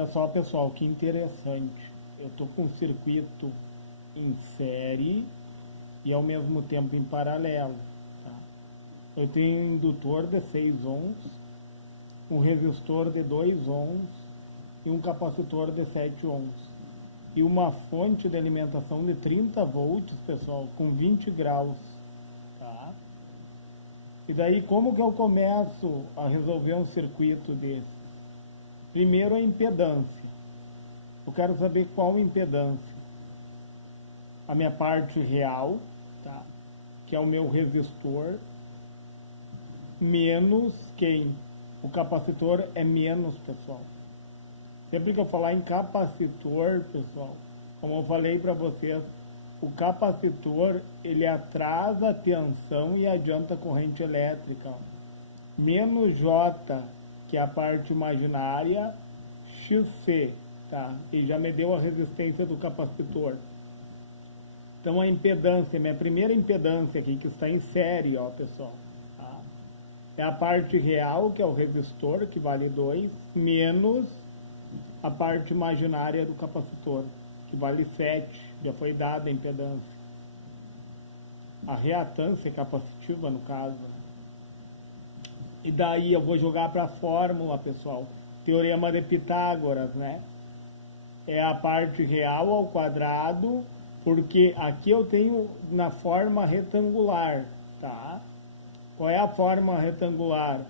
Olha só, pessoal, que interessante. Eu estou com um circuito em série e ao mesmo tempo em paralelo. Tá? Eu tenho um indutor de 6 ohms, um resistor de 2 ohms e um capacitor de 7 ohms. E uma fonte de alimentação de 30 volts, pessoal, com 20 graus. Tá? E daí, como que eu começo a resolver um circuito desse? Primeiro, a impedância. Eu quero saber qual impedância. A minha parte real, tá? Que é o meu resistor, menos quem? O capacitor é menos, pessoal. Sempre que eu falar em capacitor, pessoal, como eu falei para vocês, o capacitor, ele atrasa a tensão e adianta a corrente elétrica. Menos J, que é a parte imaginária, XC, tá? E já me deu a resistência do capacitor. Então a impedância, minha primeira impedância aqui, que está em série, ó, pessoal, tá? É a parte real, que é o resistor, que vale 2, menos a parte imaginária do capacitor, que vale 7, já foi dada a impedância. A reatância capacitiva, no caso. E daí eu vou jogar para a fórmula, pessoal. Teorema de Pitágoras, né? É a parte real ao quadrado, porque aqui eu tenho na forma retangular, tá? Qual é a forma retangular?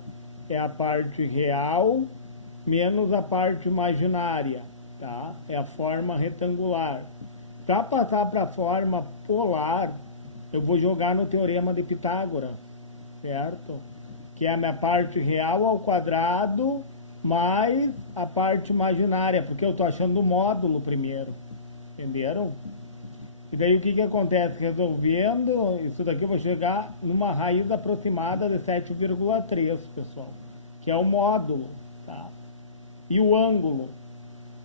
É a parte real menos a parte imaginária, tá? É a forma retangular. Para passar para a forma polar, eu vou jogar no Teorema de Pitágoras, certo? Que é a minha parte real ao quadrado mais a parte imaginária, porque eu estou achando o módulo primeiro, entenderam? E daí o que, que acontece? Resolvendo isso daqui eu vou chegar numa raiz aproximada de 7,3, pessoal, que é o módulo, tá? E o ângulo?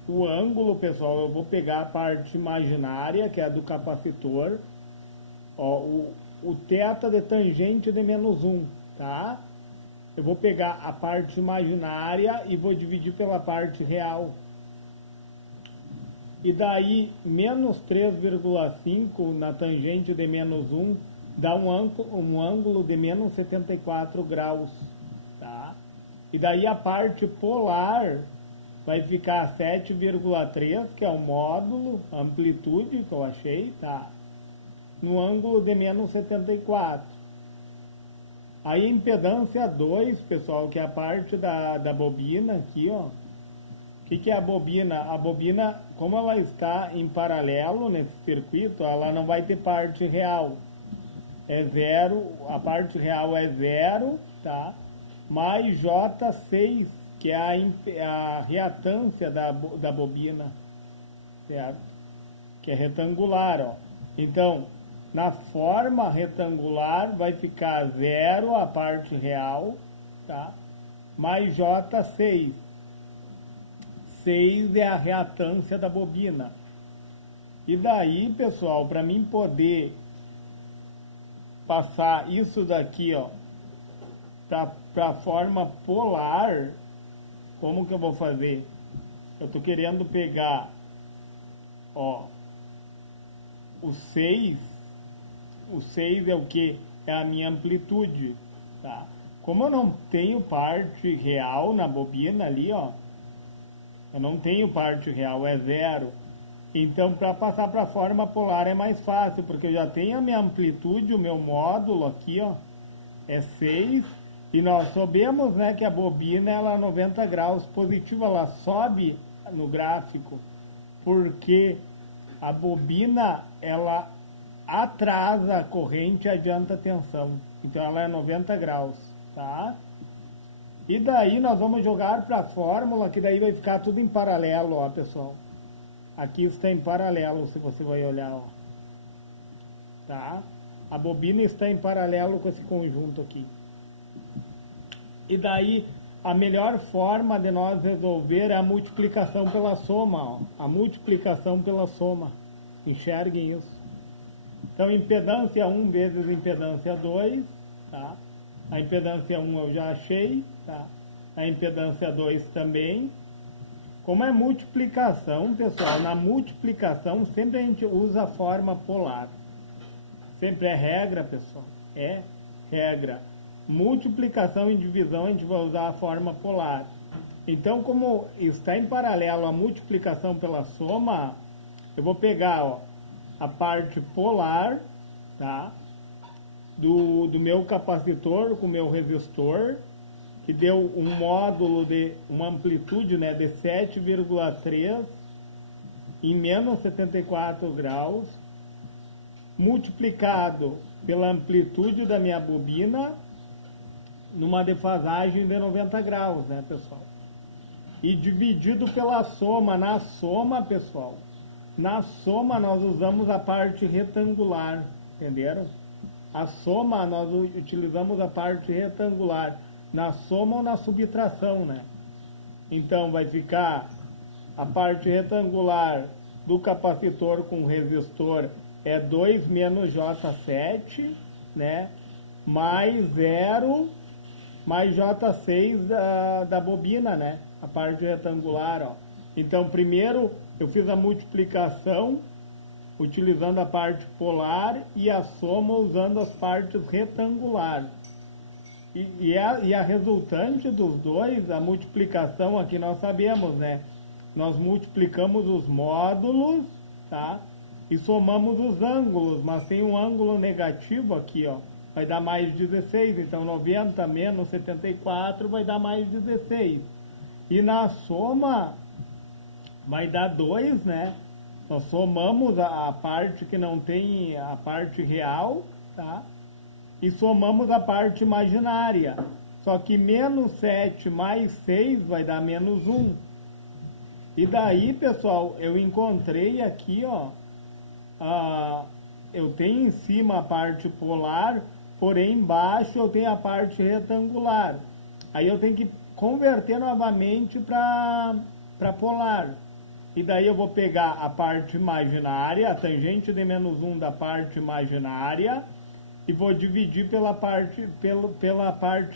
O ângulo, pessoal, eu vou pegar a parte imaginária, que é a do capacitor, ó, o θ de tangente de menos 1, tá? Eu vou pegar a parte imaginária e vou dividir pela parte real. E daí, menos 3,5 na tangente de menos 1 dá um ângulo de menos 74 graus. Tá? E daí a parte polar vai ficar 7,3, que é o módulo, a amplitude que eu achei, tá? No ângulo de menos 74. Aí a impedância 2, pessoal, que é a parte da bobina aqui, ó. O que é a bobina? A bobina, como ela está em paralelo nesse circuito, ela não vai ter parte real. É zero, a parte real é zero, tá? Mais J6, que é a reatância da bobina, certo? Que é retangular, ó. Então, na forma retangular vai ficar zero a parte real, tá? Mais J6. 6 é a reatância da bobina. E daí, pessoal, para mim poder passar isso daqui, ó, para a forma polar, como que eu vou fazer? Eu estou querendo pegar, ó, o 6 é o que? É a minha amplitude, tá? Como eu não tenho parte real na bobina ali, ó, eu não tenho parte real, é zero. Então, para passar para a forma polar é mais fácil, porque eu já tenho a minha amplitude, o meu módulo aqui, ó, é 6. E nós sabemos, né, que a bobina ela é 90 graus positiva, ela sobe no gráfico, porque a bobina ela atrasa a corrente e adianta a tensão. Então, ela é 90 graus, tá? E daí nós vamos jogar para a fórmula, que daí vai ficar tudo em paralelo, ó, pessoal. Aqui está em paralelo, se você vai olhar, ó. Tá? A bobina está em paralelo com esse conjunto aqui. E daí, a melhor forma de nós resolver é a multiplicação pela soma, ó. A multiplicação pela soma. Enxerguem isso. Então, impedância 1 vezes impedância 2, tá? A impedância 1 eu já achei, tá? A impedância 2 também. Como é multiplicação, pessoal, na multiplicação sempre a gente usa a forma polar. Sempre é regra, pessoal. É regra. Multiplicação e divisão a gente vai usar a forma polar. Então, como está em paralelo a multiplicação pela soma, eu vou pegar, ó, a parte polar, tá? Do meu capacitor com o meu resistor, que deu um módulo de uma amplitude, né, de 7,3 em menos 74 graus, multiplicado pela amplitude da minha bobina numa defasagem de 90 graus, né, pessoal? E dividido pela soma. Na soma, pessoal, na soma nós usamos a parte retangular, entenderam? A soma nós utilizamos a parte retangular, na soma ou na subtração, né? Então vai ficar a parte retangular do capacitor com resistor é 2 menos J7, né? Mais 0, mais J6 da bobina, né? A parte retangular, ó. Então primeiro eu fiz a multiplicação utilizando a parte polar e a soma usando as partes retangulares. E a resultante dos dois, a multiplicação aqui nós sabemos, né? Nós multiplicamos os módulos, tá? E somamos os ângulos, mas tem um ângulo negativo aqui, ó. Vai dar mais 16, então 90 menos 74 vai dar mais 16. E na soma vai dar 2, né? Nós somamos a parte que não tem a parte real, tá? E somamos a parte imaginária. Só que menos 7 mais 6 vai dar menos 1. E daí, pessoal, eu encontrei aqui, ó, eu tenho em cima a parte polar, porém embaixo eu tenho a parte retangular. Aí eu tenho que converter novamente para polar. E daí eu vou pegar a parte imaginária, a tangente de menos 1 da parte imaginária, e vou dividir pela parte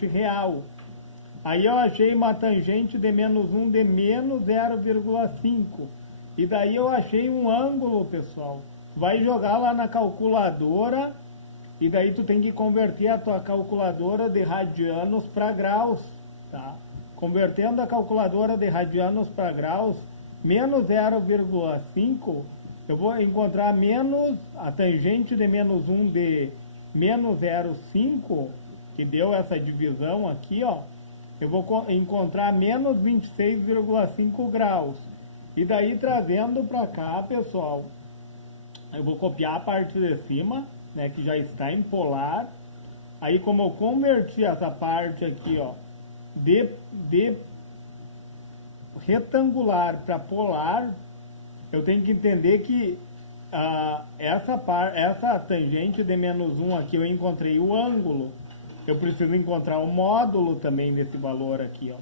real. Aí eu achei uma tangente de menos 1 de menos 0,5. E daí eu achei um ângulo, pessoal. Vai jogar lá na calculadora, e daí tu tem que converter a tua calculadora de radianos para graus, tá? Convertendo a calculadora de radianos para graus, menos 0,5, eu vou encontrar menos a tangente de menos 1 de menos 0,5, que deu essa divisão aqui, ó. Eu vou encontrar menos 26,5 graus. E daí, trazendo para cá, pessoal, eu vou copiar a parte de cima, né, que já está em polar. Aí, como eu converti essa parte aqui, ó, de retangular para polar, eu tenho que entender que essa tangente de menos 1 aqui eu encontrei o ângulo. Eu preciso encontrar o módulo também desse valor aqui, ó.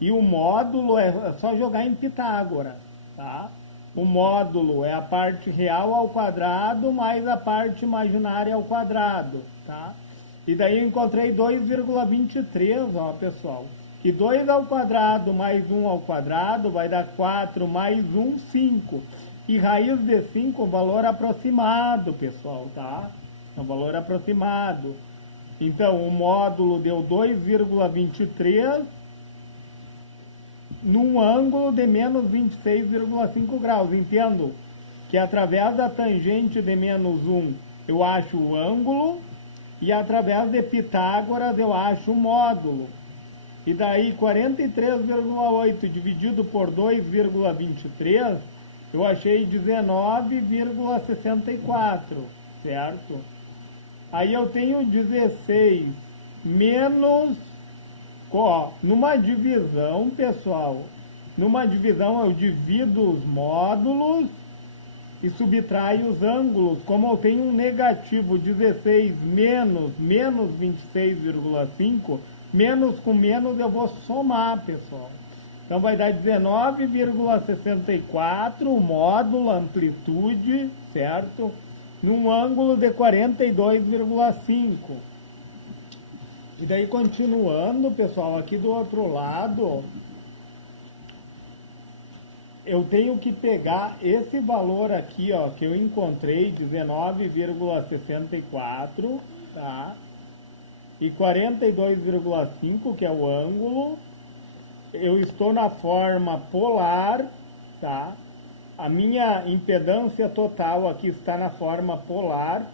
E o módulo é só jogar em Pitágoras, tá? O módulo é a parte real ao quadrado mais a parte imaginária ao quadrado, tá? E daí eu encontrei 2,23, ó, pessoal. Que 2 ao quadrado mais 1 ao quadrado vai dar 4 mais 1, 5. E raiz de 5 é um valor aproximado, pessoal, tá? É um valor aproximado. Então, o módulo deu 2,23 num ângulo de menos 26,5 graus. Entendo que através da tangente de menos 1 eu acho o ângulo e através de Pitágoras eu acho o módulo. E daí 43,8 dividido por 2,23, eu achei 19,64, certo? Aí eu tenho 16 menos, ó, numa divisão, pessoal, numa divisão eu divido os módulos e subtraio os ângulos. Como eu tenho um negativo 16 menos 26,5, menos com menos eu vou somar, pessoal. Então vai dar 19,64 o módulo, amplitude, certo? Num ângulo de 42,5. E daí continuando, pessoal, aqui do outro lado, eu tenho que pegar esse valor aqui, ó, que eu encontrei, 19,64, tá? E 42,5, que é o ângulo. Eu estou na forma polar, tá? A minha impedância total aqui está na forma polar.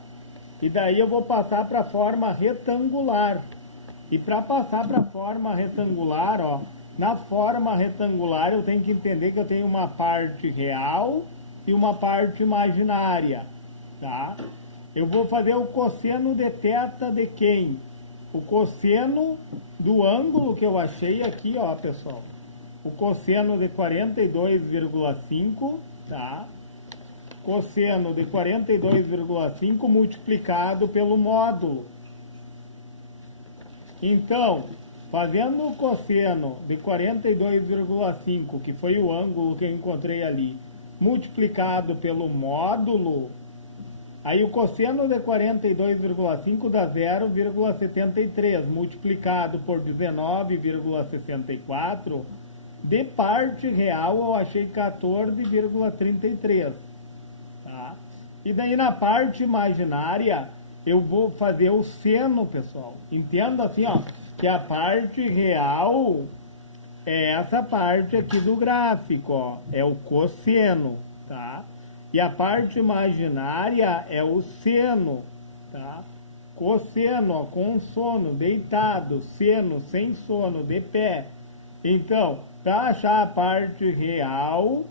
E daí eu vou passar para a forma retangular. E para passar para a forma retangular, ó, na forma retangular eu tenho que entender que eu tenho uma parte real e uma parte imaginária, tá? Eu vou fazer o cosseno de θ de quem? O cosseno do ângulo que eu achei aqui, ó, pessoal. O cosseno de 42,5, tá? Cosseno de 42,5 multiplicado pelo módulo. Então, fazendo o cosseno de 42,5, que foi o ângulo que eu encontrei ali, multiplicado pelo módulo, aí o cosseno de 42,5 dá 0,73, multiplicado por 19,64, de parte real eu achei 14,33. Tá? E daí na parte imaginária eu vou fazer o seno, pessoal. Entenda assim, ó, que a parte real é essa parte aqui do gráfico, ó, é o cosseno, tá? E a parte imaginária é o seno, tá? Cosseno, ó, com sono, deitado, seno, sem sono, de pé. Então, para achar a parte real,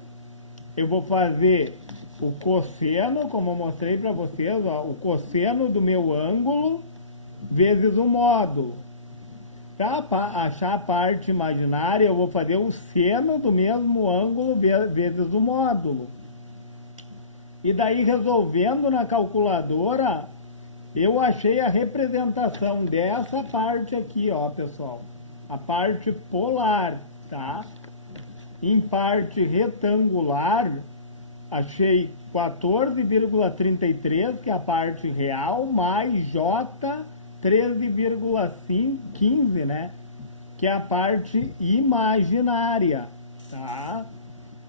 eu vou fazer o cosseno, como eu mostrei para vocês, ó, o cosseno do meu ângulo vezes o módulo. Para achar a parte imaginária, eu vou fazer o seno do mesmo ângulo vezes o módulo. E daí, resolvendo na calculadora, eu achei a representação dessa parte aqui, ó, pessoal. A parte polar, tá? Em parte retangular, achei 14,33, que é a parte real, mais J 13,15, né? Que é a parte imaginária, tá?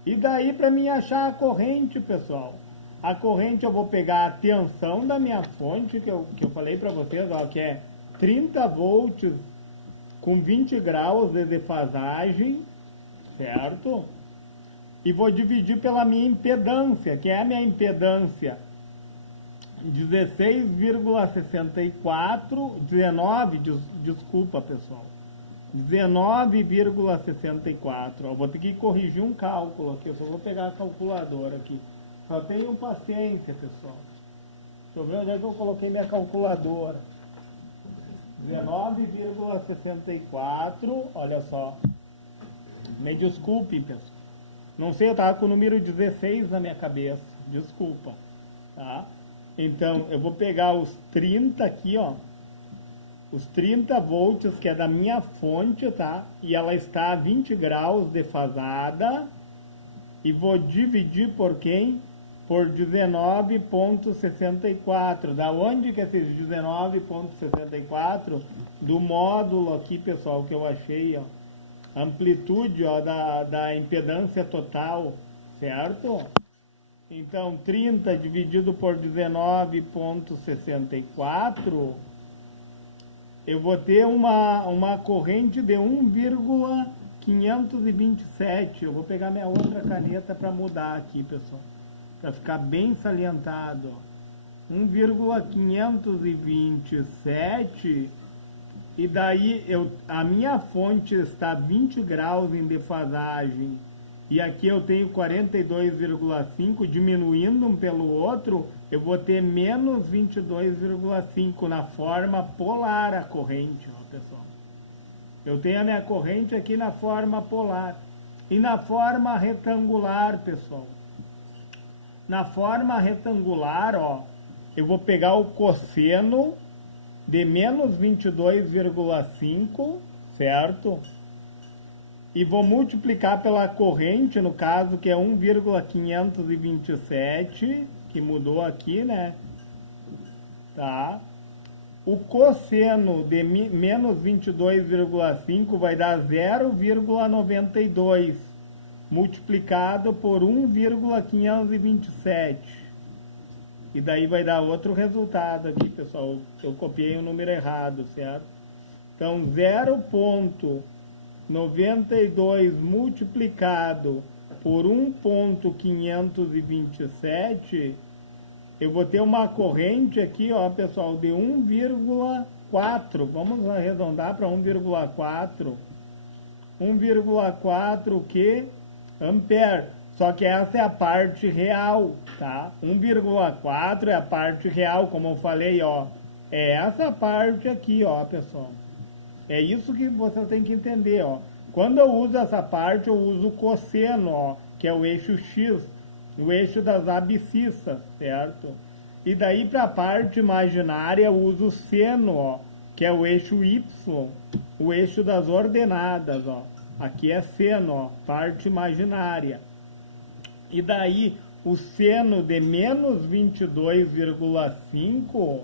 E daí, para mim achar a corrente, pessoal, a corrente eu vou pegar a tensão da minha fonte, que eu falei para vocês, ó, que é 30 volts com 20 graus de defasagem, certo? E vou dividir pela minha impedância, que é a minha impedância 19,64. Vou ter que corrigir um cálculo aqui, eu só vou pegar a calculadora aqui. Só tenham paciência, pessoal. Deixa eu ver onde é que eu coloquei minha calculadora. 19,64, olha só. Me desculpe, pessoal. Não sei, eu estava com o número 16 na minha cabeça. Desculpa, tá? Então, eu vou pegar os 30 aqui, ó. Os 30 volts, que é da minha fonte, tá? E ela está a 20 graus defasada. E vou dividir por quem? Por 19,64. Da onde que é esse 19,64? Do módulo aqui, pessoal, que eu achei, ó. Amplitude, ó, da impedância total, certo? Então, 30 dividido por 19,64, eu vou ter uma corrente de 1,527. Eu vou pegar minha outra caneta para mudar aqui, pessoal, para ficar bem salientado. 1,527, e daí a minha fonte está 20 graus em defasagem, e aqui eu tenho 42,5, diminuindo um pelo outro, eu vou ter menos 22,5 na forma polar a corrente, ó, pessoal. Eu tenho a minha corrente aqui na forma polar. E na forma retangular, pessoal. Na forma retangular, ó, eu vou pegar o cosseno de menos 22,5, certo? E vou multiplicar pela corrente, no caso, que é 1,527, que mudou aqui, né? Tá? O cosseno de menos 22,5 vai dar 0,92, multiplicado por 1,527. E daí vai dar outro resultado aqui, pessoal. Eu copiei o número errado, certo? Então, 0,92 multiplicado por 1,527, eu vou ter uma corrente aqui, ó, pessoal, de 1,4. Vamos arredondar para 1,4. 1,4 que? Ampere. Só que essa é a parte real, tá? 1,4 é a parte real, como eu falei, ó. É essa parte aqui, ó, pessoal. É isso que você tem que entender, ó. Quando eu uso essa parte, eu uso o cosseno, ó, que é o eixo X, o eixo das abscissas, certo? E daí para a parte imaginária, eu uso o seno, ó, que é o eixo Y, o eixo das ordenadas, ó. Aqui é seno, ó, parte imaginária. E daí, o seno de menos 22,5,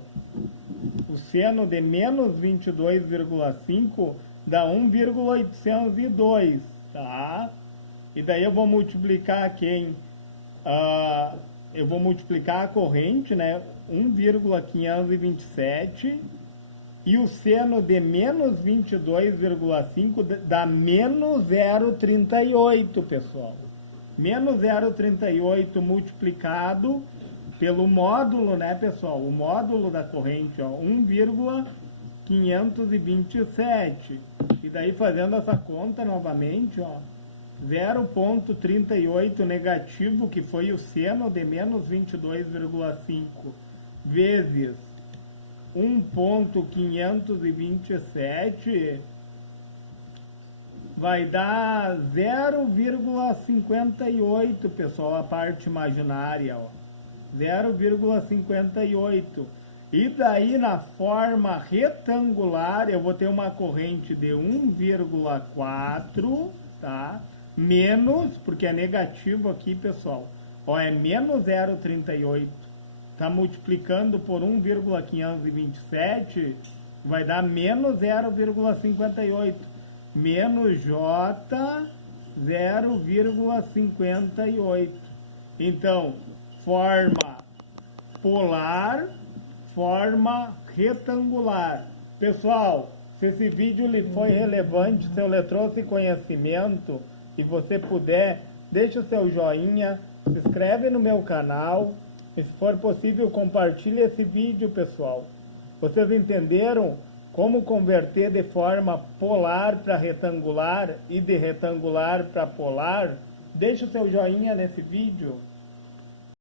o seno de menos 22,5 dá 1,802, tá? E daí eu vou multiplicar quem? Eu vou multiplicar a corrente, né? 1,527, e o seno de menos 22,5 dá menos 0,38, pessoal. Menos 0,38 multiplicado pelo módulo, né, pessoal? O módulo da corrente, ó, 1,527. E daí, fazendo essa conta novamente, ó, 0,38 negativo, que foi o seno de menos 22,5, vezes 1,527... vai dar 0,58, pessoal, a parte imaginária, ó. 0,58. E daí, na forma retangular, eu vou ter uma corrente de 1,4, tá? Menos, porque é negativo aqui, pessoal. Ó, é menos 0,38. Tá multiplicando por 1,527, vai dar menos 0,58. Menos J 0,58. Então, forma polar, forma retangular. Pessoal, se esse vídeo lhe foi relevante, se eu lhe trouxe conhecimento e você puder, deixe o seu joinha, se inscreve no meu canal e, se for possível, compartilhe esse vídeo, pessoal. Vocês entenderam como converter de forma polar para retangular e de retangular para polar? Deixe o seu joinha nesse vídeo.